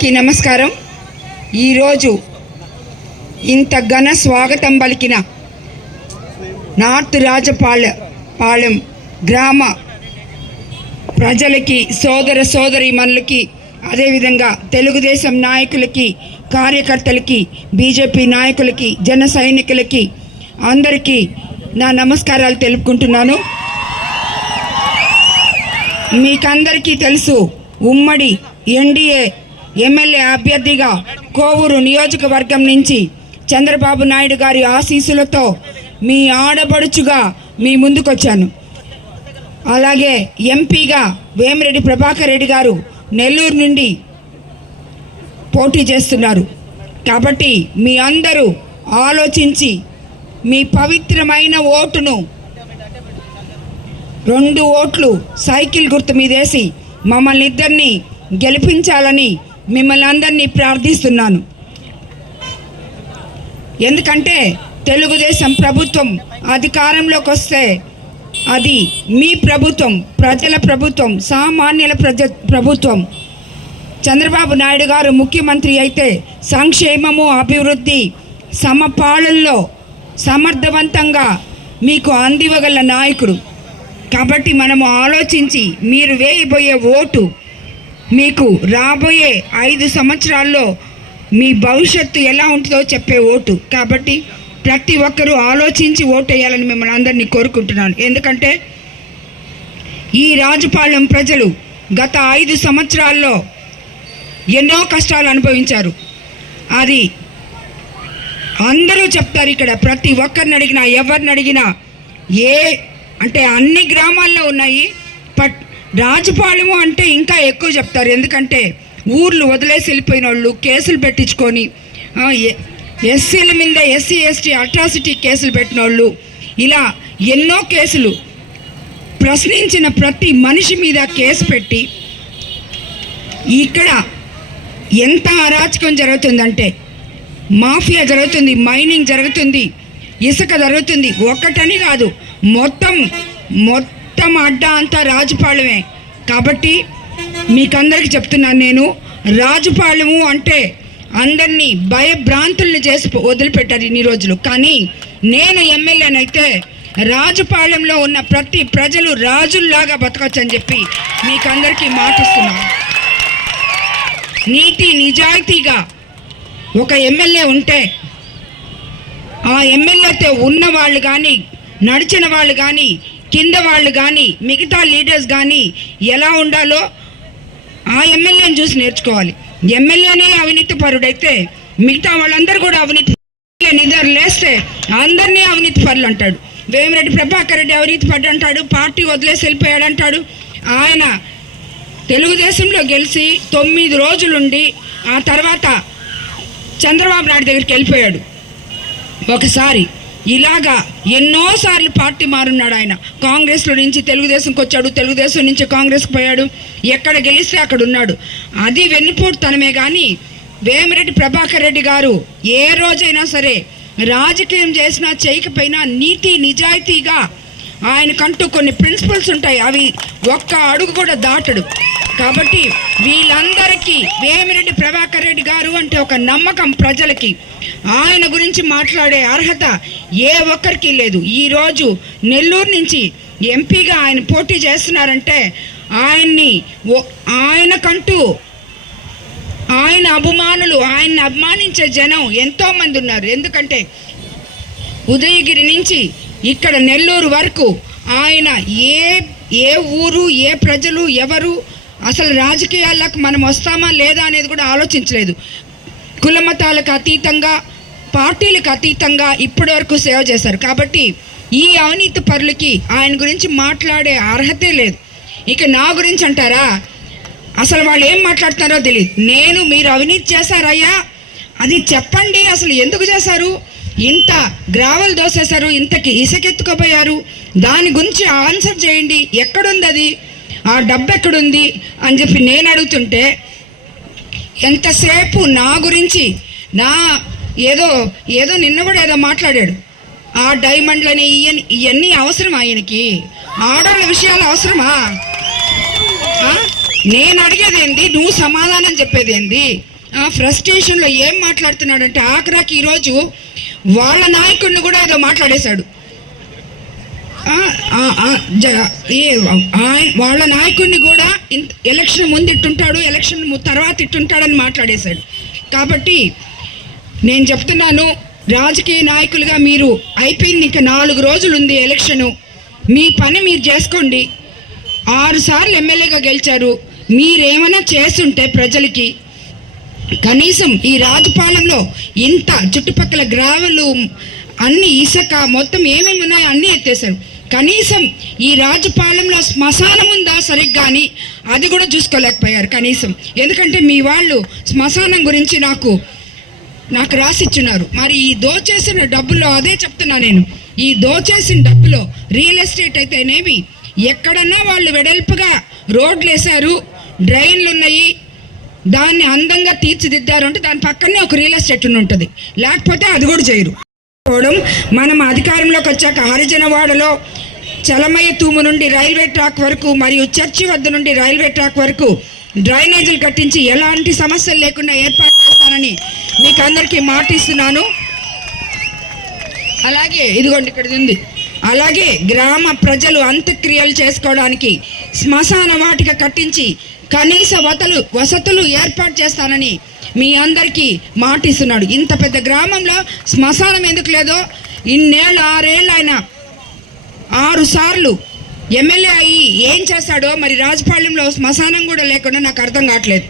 అందరికీ నమస్కారం. ఈరోజు ఇంత ఘన స్వాగతం పలికిన నార్త్ రాజపాలెం గ్రామ ప్రజలకి, సోదర సోదరీమణులకి, అదేవిధంగా తెలుగుదేశం నాయకులకి, కార్యకర్తలకి, బీజేపీ నాయకులకి, జన సైనికులకి అందరికీ నా నమస్కారాలు తెలుపుకుంటున్నాను. మీకందరికీ తెలుసు, ఉమ్మడి ఎన్డీఏ ఎమ్మెల్యే అభ్యర్థిగా కోవూరు నియోజకవర్గం నుంచి చంద్రబాబు నాయుడు గారి ఆశీస్సులతో మీ ఆడబడుచుగా మీ ముందుకొచ్చాను. అలాగే ఎంపీగా వేమిరెడ్డి ప్రభాకర్ రెడ్డి గారు నెల్లూరు నుండి పోటీ చేస్తున్నారు. కాబట్టి మీ అందరూ ఆలోచించి మీ పవిత్రమైన ఓటును 2 ఓట్లు సైకిల్ గుర్తు మీదేసి మమ్మల్ని ఇద్దరిని గెలిపించాలని మిమ్మల్ని అందరినీ ప్రార్థిస్తున్నాను. ఎందుకంటే తెలుగుదేశం ప్రభుత్వం అధికారంలోకి వస్తే అది మీ ప్రభుత్వం, ప్రజల ప్రభుత్వం, సామాన్యుల ప్రభుత్వం. చంద్రబాబు నాయుడు గారు ముఖ్యమంత్రి అయితే సంక్షేమము, అభివృద్ధి సమపాలనలో సమర్థవంతంగా మీకు అందివ్వగల నాయకుడు. కాబట్టి మనము ఆలోచించి మీరు వేయబోయే ఓటు మీకు రాబోయే 5 సంవత్సరాల్లో మీ భవిష్యత్తు ఎలా ఉంటుందో చెప్పే ఓటు. కాబట్టి ప్రతి ఒక్కరూ ఆలోచించి ఓటు వేయాలని మిమ్మల్ని అందరినీ కోరుకుంటున్నాను. ఎందుకంటే ఈ రాజపాలెం ప్రజలు గత 5 సంవత్సరాల్లో ఎన్నో కష్టాలు అనుభవించారు. అది అందరూ చెప్తారు. ఇక్కడ ప్రతి ఒక్కరిని అడిగినా, ఎవరిని అడిగినా, అంటే అన్ని గ్రామాల్లో ఉన్నాయి. రాజపాలెము అంటే ఇంకా ఎక్కువ చెప్తారు. ఎందుకంటే ఊర్లు వదిలేసి వెళ్ళిపోయిన వాళ్ళు, కేసులు పెట్టించుకొని, ఎస్సీల మీద ఎస్సీ ఎస్టీ అట్రాసిటీ కేసులు పెట్టిన వాళ్ళు, ఇలా ఎన్నో కేసులు, ప్రశ్నించిన ప్రతి మనిషి మీద కేసు పెట్టి ఇక్కడ ఎంత అరాచకం జరుగుతుందంటే మాఫియా జరుగుతుంది, మైనింగ్ జరుగుతుంది, ఇసుక జరుగుతుంది. ఒక్కటని కాదు, మొత్తం అడ్డా అంతా రాజపాలెమే. కాబట్టి మీకందరికీ చెప్తున్నాను, నేను రాజపాలెము అంటే అందరినీ భయభ్రాంతుల్ని చేసి వదిలిపెట్టారు ఇన్ని రోజులు. కానీ నేను ఎమ్మెల్యేనైతే రాజపాలెంలో ఉన్న ప్రతి ప్రజలు రాజుల్లాగా బతకచ్చని చెప్పి మీకందరికీ మాటిస్తున్నాను. నీతి నిజాయితీగా ఒక ఎమ్మెల్యే ఉంటే ఆ ఎమ్మెల్యేతో ఉన్న వాళ్ళు కానీ, నడిచిన వాళ్ళు కానీ, కింద వాళ్ళు కానీ, మిగతా లీడర్స్ కానీ ఎలా ఉండాలో ఆ ఎమ్మెల్యేని చూసి నేర్చుకోవాలి. ఎమ్మెల్యేనే అవినీతి పరుడైతే మిగతా వాళ్ళందరూ కూడా అవినీతి. నిద్ర లేస్తే అందరినీ అవినీతి పరులు అంటాడు. వేమిరెడ్డి ప్రభాకర్ రెడ్డి అవినీతి పరుడు అంటాడు, పార్టీ వదిలేసి వెళ్ళిపోయాడు అంటాడు. ఆయన తెలుగుదేశంలో గెలిచి 9 రోజులుండి ఆ తర్వాత చంద్రబాబు నాయుడు దగ్గరికి వెళ్ళిపోయాడు. ఒకసారి ఇలాగా ఎన్నోసార్లు పార్టీ మారున్నాడు. ఆయన కాంగ్రెస్లో నుంచి తెలుగుదేశంకి వచ్చాడు, తెలుగుదేశం నుంచి కాంగ్రెస్కి పోయాడు, ఎక్కడ గెలిస్తే అక్కడ ఉన్నాడు. అది వెన్నుపోటుతనమే. కానీ వేమిరెడ్డి ప్రభాకర్ రెడ్డి గారు ఏ రోజైనా సరే రాజకీయం చేసినా చేయకపోయినా నీతి నిజాయితీగా ఆయనకంటూ కొన్ని ప్రిన్సిపల్స్ ఉంటాయి. అవి ఒక్క అడుగు కూడా దాటడు. కాబట్టి వీళ్ళందరికీ వేమిరెడ్డి ప్రభాకర్ రెడ్డి గారు అంటే ఒక నమ్మకం ప్రజలకి. ఆయన గురించి మాట్లాడే అర్హత ఏ ఒక్కరికి లేదు. ఈరోజు నెల్లూరు నుంచి ఎంపీగా ఆయన పోటీ చేస్తున్నారంటే ఆయనకంటూ ఆయన అభిమానులు, ఆయన్ని అభిమానించే జనం ఎంతోమంది ఉన్నారు. ఎందుకంటే ఉదయగిరి నుంచి ఇక్కడ నెల్లూరు వరకు ఆయన ఏ ఊరు, ఏ ప్రజలు, ఎవరు అసలు రాజకీయాలకు మనం వస్తామా లేదా అనేది కూడా ఆలోచించలేదు. కులమతాలకు అతీతంగా, పార్టీలకు అతీతంగా ఇప్పటి వరకు సేవ చేశారు. కాబట్టి ఈ అవినీతి పరులకి ఆయన గురించి మాట్లాడే అర్హతే లేదు. ఇక నా గురించి అంటారా, అసలు వాళ్ళు ఏం మాట్లాడుతున్నారో తెలియదు. మీరు అవినీతి చేశారయ్యా, అది చెప్పండి, అసలు ఎందుకు చేశారు, ఇంత గ్రావెల్ దోసేశారు, ఇంతకి ఇసుకెత్తుకోపోయారు, దాని గురించి ఆన్సర్ చేయండి, ఎక్కడుంది అది, ఆ డబ్బు ఎక్కడుంది అని చెప్పి నేను అడుగుతుంటే ఎంతసేపు నా గురించి ఏదో నిన్న కూడా ఏదో మాట్లాడాడు. ఆ డైమండ్లని ఇవన్నీ అవసరం ఆయనకి? ఆడవాళ్ళ విషయాలు అవసరమా? నేను అడిగేది ఏంది, నువ్వు సమాధానం చెప్పేది ఏంది? ఆ ఫ్రస్ట్రేషన్లో ఏం మాట్లాడుతున్నాడంటే ఆఖరాకి ఈరోజు వాళ్ళ నాయకుడిని కూడా ఏదో మాట్లాడేశాడు. వాళ్ళ నాయకుడిని కూడా ఎలక్షన్ ముందు ఇట్టుంటాడు, ఎలక్షన్ తర్వాత ఇట్టుంటాడని మాట్లాడేశాడు. కాబట్టి నేను చెప్తున్నాను, రాజకీయ నాయకులుగా మీరు అయిపోయింది, ఇంకా 4 రోజులు ఉంది ఎలక్షను. మీ పని మీరు చేసుకోండి. 6 సార్లు ఎమ్మెల్యేగా గెలిచారు. మీరేమైనా చేస్తుంటే ప్రజలకి కనీసం ఈ రాజపాలెంలో ఇంత చుట్టుపక్కల గ్రావెలు అన్ని ఇసుక మొత్తం ఏమేమి ఉన్నాయో అన్నీ ఎత్తేసారు. కనీసం ఈ రాజపాలెంలో శ్మశానం ఉందా సరిగ్గా అని అది కూడా చూసుకోలేకపోయారు కనీసం. ఎందుకంటే మీ వాళ్ళు శ్మశానం గురించి నాకు రాసిచ్చున్నారు. మరి ఈ దోచేసిన డబ్బుల్లో అదే చెప్తున్నా నేను, ఈ దోచేసిన డబ్బులో రియల్ ఎస్టేట్ అయితేనేమి ఎక్కడన్నా వాళ్ళు వెడల్పుగా రోడ్లు వేశారు, డ్రైన్లు ఉన్నాయి, దాన్ని అందంగా తీర్చిదిద్దారు అంటే దాని పక్కనే ఒక రియల్ ఎస్టేట్ ఉంటుంది. లేకపోతే అది కూడా చేయరు. మనం అధికారంలోకి వచ్చాక హరిజనవాడలో చలమయ్య తూము నుండి రైల్వే ట్రాక్ వరకు మరియు చర్చి వద్ద నుండి రైల్వే ట్రాక్ వరకు డ్రైనేజీలు కట్టించి ఎలాంటి సమస్యలు లేకుండా ఏర్పాటు చేస్తానని మీకు అందరికీ మాటిస్తున్నాను. అలాగే ఇదిగోండి ఇక్కడ ఉంది. అలాగే గ్రామ ప్రజలు అంత్యక్రియలు చేసుకోవడానికి శ్మశాన వాటిక కట్టించి కనీస వసతులు ఏర్పాటు చేస్తానని మీ అందరికీ మాటిస్తున్నాడు. ఇంత పెద్ద గ్రామంలో శ్మశానం ఎందుకు లేదో, 6 ఏళ్ళు ఆయన 6 సార్లు ఎమ్మెల్యే అయ్యి ఏం చేశాడో మరి రాజపాలెంలో శ్మశానం కూడా లేకుండా నాకు అర్థం కావట్లేదు.